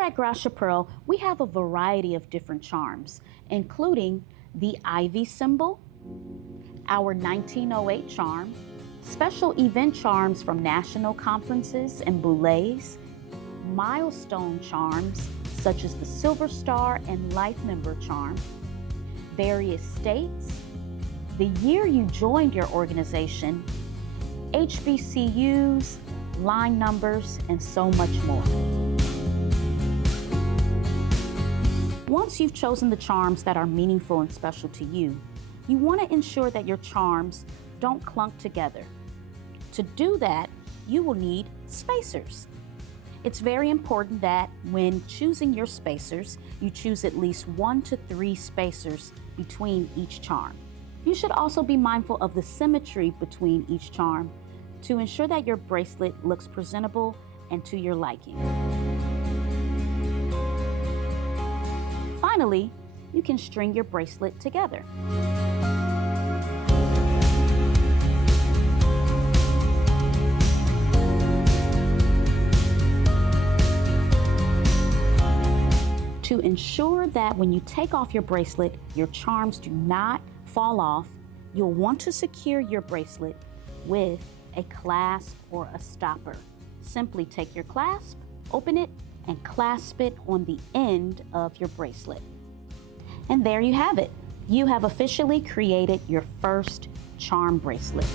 Here at Gratia Pearl, we have a variety of different charms, including the ivy symbol, our 1908 charm, special event charms from national conferences and boules, milestone charms such as the Silver Star and Life Member charm, various states, the year you joined your organization, HBCUs, line numbers, and so much more. Once you've chosen the charms that are meaningful and special to you, you want to ensure that your charms don't clunk together. To do that, you will need spacers. It's very important that when choosing your spacers, you choose at least 1 to 3 spacers between each charm. You should also be mindful of the symmetry between each charm to ensure that your bracelet looks presentable and to your liking. Finally, you can string your bracelet together. To ensure that when you take off your bracelet, your charms do not fall off, you'll want to secure your bracelet with a clasp or a stopper. Simply take your clasp, open it, and clasp it on the end of your bracelet. And there you have it. You have officially created your first charm bracelet.